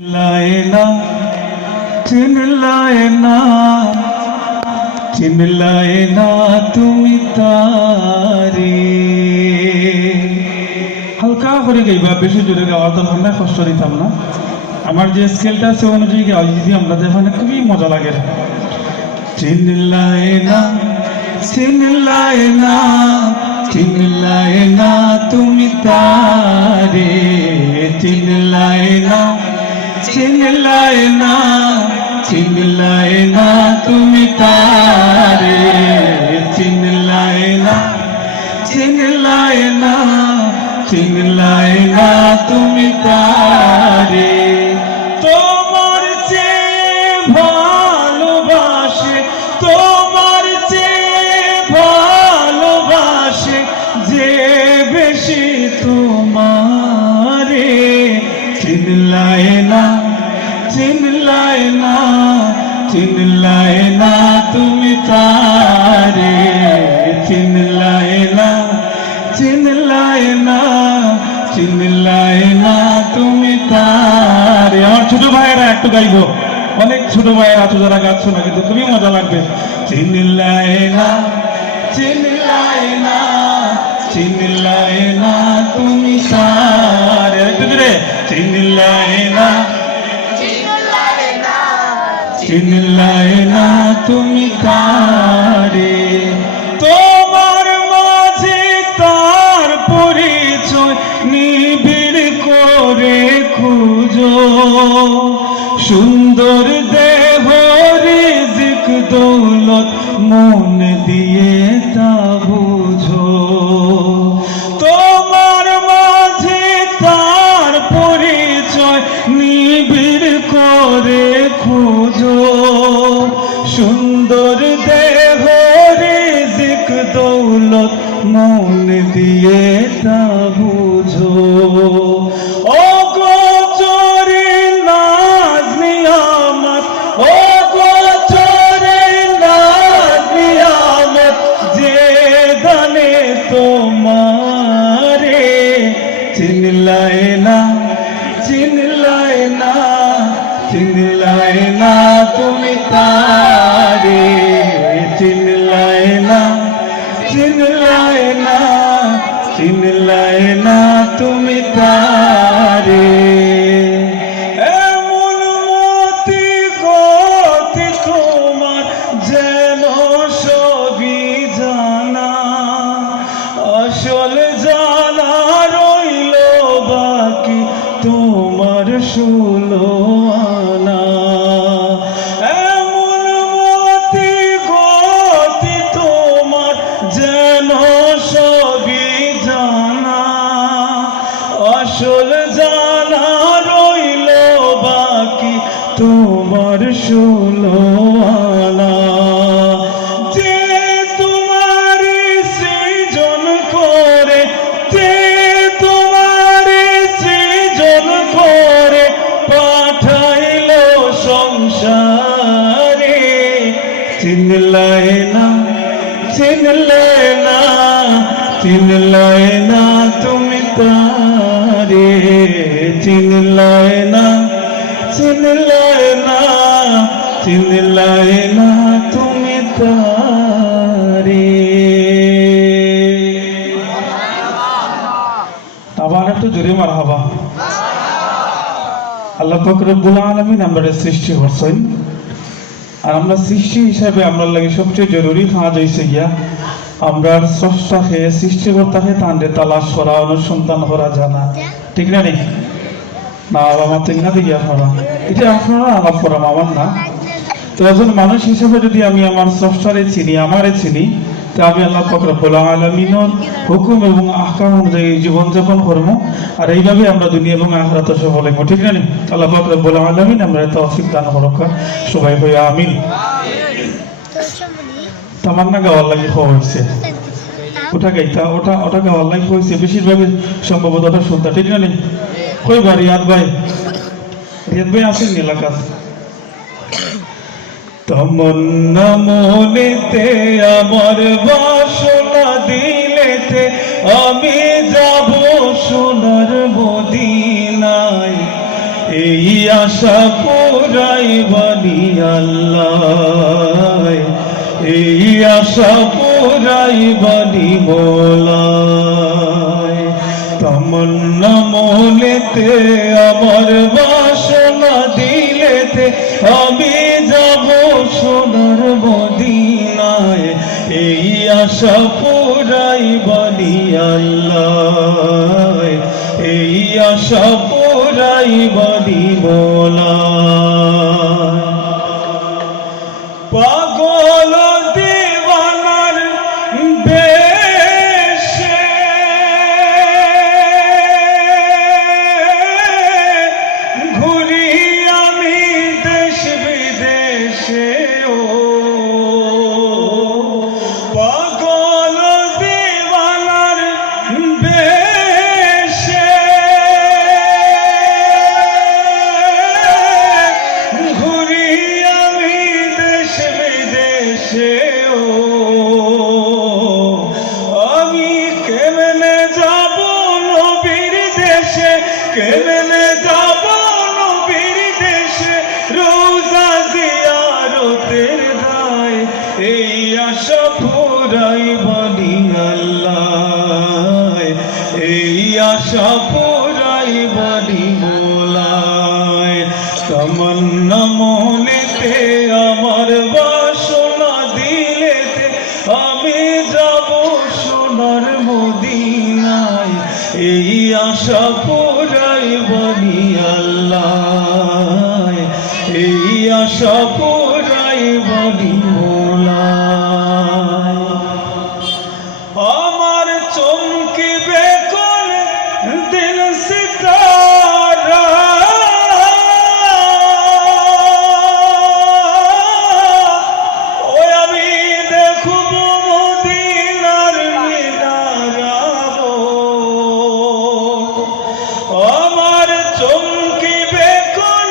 চিল্লায়না চিল্লায়না চিল্লায়না তুমি তারে। হালকা করে গাইবা, বেশি জোরে গাওয়ার দরকার নাই, কষ্ট দিতাম না। আমার যে স্কেলটা আছে অনুযায়ী গাওয়া যদি আমরা দেখেন খুবই মজা লাগে। চিল্লায়না চিল্লায়না চিল্লায়না তুমি তারে, চিল্লায়না চিল্লায়না চিল্লায়না তুমি তারে, চিল্লায়না চিল্লায়না চিল্লায়না তুমি তারে। তোমার চেয়ে ভালোবাসে, তোমার চেয়ে ভালোবাসে যে বেশি তোমারে, চিল্লায়না চিল্লায়না চিল্লায়না তুমি তারে, চিল্লায়না চিল্লায়না চিল্লায়না তুমি তারে। আমার ছোট ভাইয়েরা একটু গাইবো, অনেক ছোট ভাইয়েরা আছে যারা গাচ্ছ না, কিন্তু খুবই মজা লাগবে। চিল্লায়না চিল্লায়না চিল্লায়না তুমি তারে, একটু জোরে চিল্লায়না চিল্লায়না তুমি তারে। তোমার মাঝে তার পরিচয় নিবিড় করে খুঁজো, সুন্দর দেহ রিজিক দৌলত মন দিয়ে তা বুঝো। তোমার মাঝে তার পরিচয় নিবিড় করে খুঁজো, সুন্দর দেহ রিজিক দৌলত মন দিয়ে তা বুঝো। ও গোচরে নাজ নিয়ামত, ও গোচরে নাজ নিয়ামত যে দানে তোমারে, চিল্লায়না চিল্লায়না চিল্লায়না তুমি তারে, চিল্লায়না চিল্লায়না চিল্লায়না তুমি তারে। এমন মতি গতি তোমার যেন সবই জানা, আসল জানা রইল বাকি তোমার ষোলো আনা। এমন মতি গতি তোমার যেন সবই জানা, আসল জানা রইল বাকি তোমার ষোলো আনা। যে তোমার সৃজন করে, যে তোমার সৃজন করে পাঠাইল সংসারে, চিল্লায়না চিল্লায়না চিল্লায়না তুমি তারে, চিল্লায়না চিল্লায়না চিল্লায়না তুমি তারে। আবার একটু জোরে মারহাবা। আল্লাহ পাক রব্বুল আলামিন আমরা সৃষ্টি করছেন, আর আমরা সৃষ্টি হিসাবে আমরা লাগে সবচেয়ে জরুরি কাজ হয়েছে গিয়া আমরা স্রষ্টাকে সৃষ্টিকর্তাকে তান্ডে তালাশ করা, অনুসন্ধান করা, জানা, ঠিক না? নেই না আমার ঠিক না দেখি আপনারা এটা আপনারা আলাপ করা আমার না। তো একজন মানুষ হিসেবে যদি আমি আমার স্রষ্টারে চিনি, আমারে চিনি, তা আমি আল্লাহ পাক রব্বুল আলামিনের হুকুম এবং আহকাম অনুযায়ী জীবনযাপন করবো, আর এইভাবে আমরা দুনিয়া এবং আখিরাতে সফল হইব, ঠিক না? আল্লাহ পাক রব্বুল আলামিন আমরা তৌফিক দান করুক, সবাই হই আমিন। তামান্না গাওয়ার লাগি খাওয়া হয়েছে, ওটা গাইতা, ওটা ওটা গাওয়ার লাগি হয়েছে, বেশিরভাগই সম্ভবত ওটা শুনতা, ঠিক না? কই বা রিয়াদ ভাই, রিয়াদ ভাই আছেন এলাকা? তমন্না মনেতে আমার বাসনা দিলেতে আমি যাব সোনার মদিনায়, এই আশা পুরাইবানি আল্লাহ, এই আশা পুরাইবানি মৌলা। তামান্না মনেতে আমার বাসনা দিলেতে আমি যাব সোনার মদিনায়, এই আশা পুরাইবানি আল্লাহ, এই আশা পুরাইবানি মৌলা। পাগল দিওয়ানার বেশে ঘুরি আমি দেশ বিদেশে, ও পাগল দিওয়ানার বেশে ঘুরি আমি দেশ বিদেশে, ও আমি কেমনে যাব নবীর দেশে, কেমনে যাব নবীর দেশে, রোজা জিয়ারতের দায়, এই আশা পুরাইবানি আল্লাহ, এই আশা পুরাইবানি মৌলা। তামান্না মনেতে আমার বাসনা দিলেতে আমি যাব সোনার মদিনায়, এই আশা পুরাইবানি আল্লাহ, এই আশা পুরাইবানি মৌলা। আমার চমকিবে কোন দিল সিতারা, ওই আমি দেখব মদিনার মিনারা, আমার চমকিবে কোন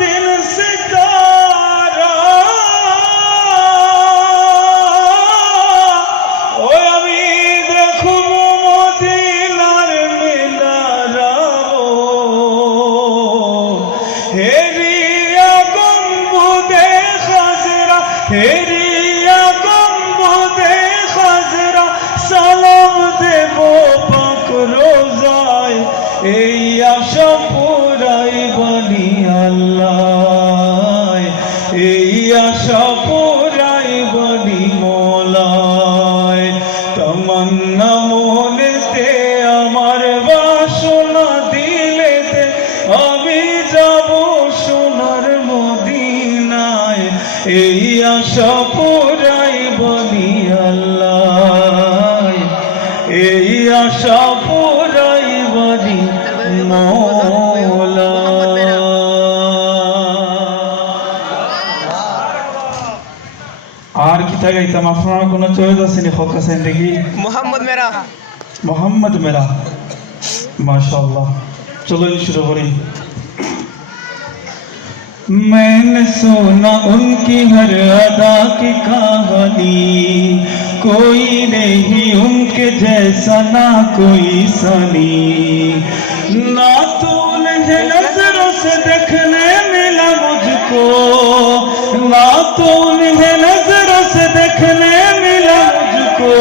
দিল সিতারা, ওই আমি দেখব মদিনার মিনারা। হেরিয়া গম্বুদে খাজরা, হেরিয়া গম্বুদে খাজরা, সালাম দেব পাক রোজায়, এই আশা পুরাইবানি আল্লাহ, এই আশা পুরাইবানি মৌলা। তামান্না মনেতে আমার বাসনা দিলেতে আমি যাব সোনার মদিনায়, এই আশা পুরাইবানি আল্লাহ, এই আশা পুরাইবানি মৌলা। আর কিতা গাইতাম, আপনারা কোনো চয়েস আছে নি? হক আছেন দেখি। মোহাম্মদ মেরা, মোহাম্মদ মেরা, माशाअल्लाह। चलो ये शुरू हो रही। मैंने सुना उनकी हर अदा की कहानी, कोई नहीं उनके जैसा ना कोई सनी, ना तो उन्हें नजरों से देखने मिला मुझको, ना तो उन्हें नजरों से देखने मिला मुझको,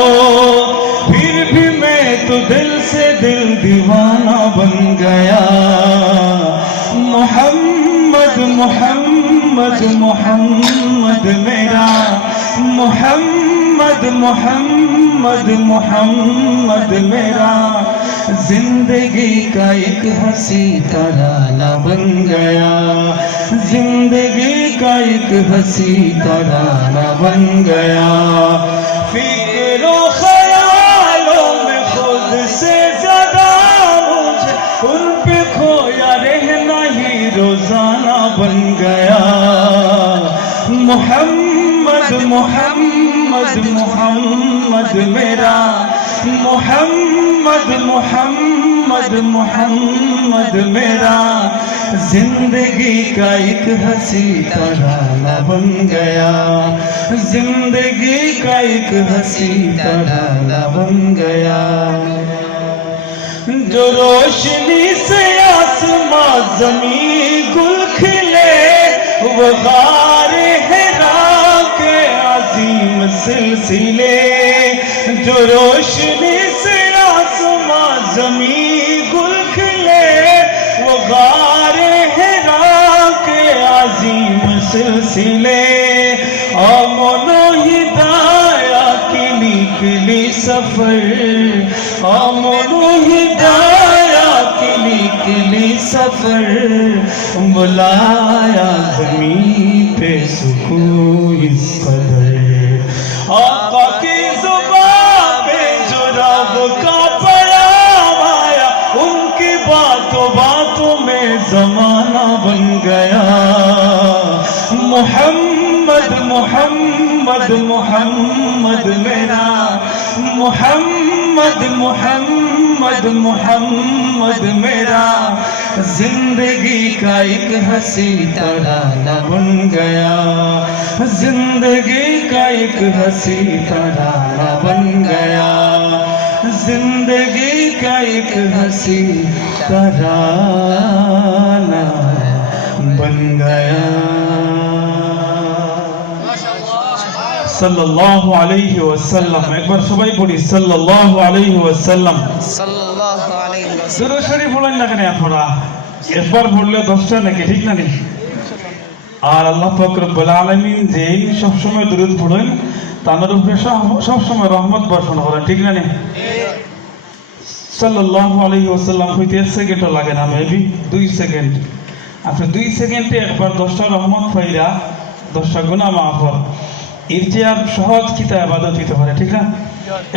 फिर भी मैं तो दिल से दिल दीवाना बन गया। मोहम्मद मोहम्मद मोहम्मद मेरा, मोहम्मद मोहम्मद मोहम्मद मेरा, जिंदगी का एक हंसी तराना बन गया, जिंदगी का एक हंसी तराना बन गया। फिक्रों ख्यालों में खुद से ज्यादा मुझे उन पे खोया रहना ही रोजाना बन गया। मोहम्मद मोहम्मद मोहम्मद मेरा, मोहम्मद मोहम्मद मोहम्मद मेरा, जिंदगी का एक हंसी तराना बन गया, जिंदगी का एक हंसी तराना बन गया। जो रोशनी से आसमां ज़मीं गुल खिले, वो गार हिरा के अजीम सिलसिले। जो रोशनी से आसमां ज़मीं गुल खिले, वो गार हिरा के अजीम सिलसिले। अमनो हिदाया किली किली सफर, अमनो हिदाया किली किली सफर, बुलाया ज़मीं पे सुकून इस कदर। आका की ज़ुबान पे जो रब का पैगाम आया, उनकी बातों बातों में ज़माना बन गया। मोहम्मद मोहम्मद मोहम्मद मेरा, मोहम्मद मोहम्मद मोहम्मद मेरा, जिंदगी का एक हंसी तराना बन गया। जिंदगी का एक हंसी तराना बन गया। जिंदगी का एक हंसी तराना बन गया। सल्लल्लाहु अलैहि वसल्लम। एक बार सबाई पढ़ी सल्लल्लाहु अलैहि वसल्लम। सल्लल्लाहु अलैहि वसल्लम। दुरूद शरीफ পড়েন না কেন আপনারা? একবার পড়লে 10টা নাকি, ঠিক না? আর আল্লাহ পাক রব্বুল আলামিন যেই সব সময় দুরূদ পড়েন তার উপরে সব সময় রহমত বর্ষণ করেন, ঠিক না? সাল্লাল্লাহু আলাইহি ওয়াসাল্লাম হইতে 1 সেকেন্ডও লাগে না, মেবি 2 সেকেন্ড। আপনি 2 সেকেন্ডে একবার 10টা রহমত পাইরা 10টা গুনাহ মাফ হয়। এর যে আর সহজ কিতা ইবাদত হইতে পারে, ঠিক না?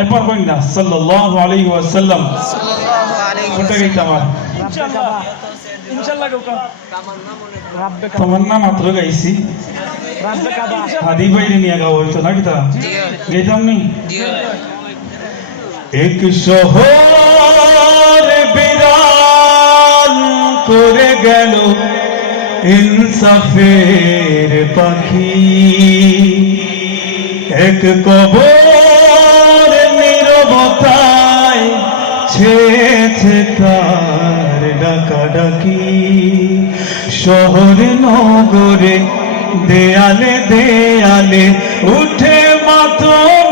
একবার বলেন না সাল্লাল্লাহু আলাইহি ওয়াসাল্লাম। সাল্লাল্লাহু আলাইহি কোনটা ওয়াসাল্লাম। গাইতে আমার? ইনশাআল্লাহ কাকা রাব্বে কাবা তমন্না মাত্র গাইছি, রাব্বে কাবা হাদি বাইরে নিয়ে গাওয়া হইতো না কিতা? গাইতাম নি? এক শহর বিরান করে গেল ইনসাফের পাখি, এক কবর নীরবতায় ছেছে তার ডাকাডাকি। শহর নগরে দেয়ালে দেয়ালে উঠে মাতম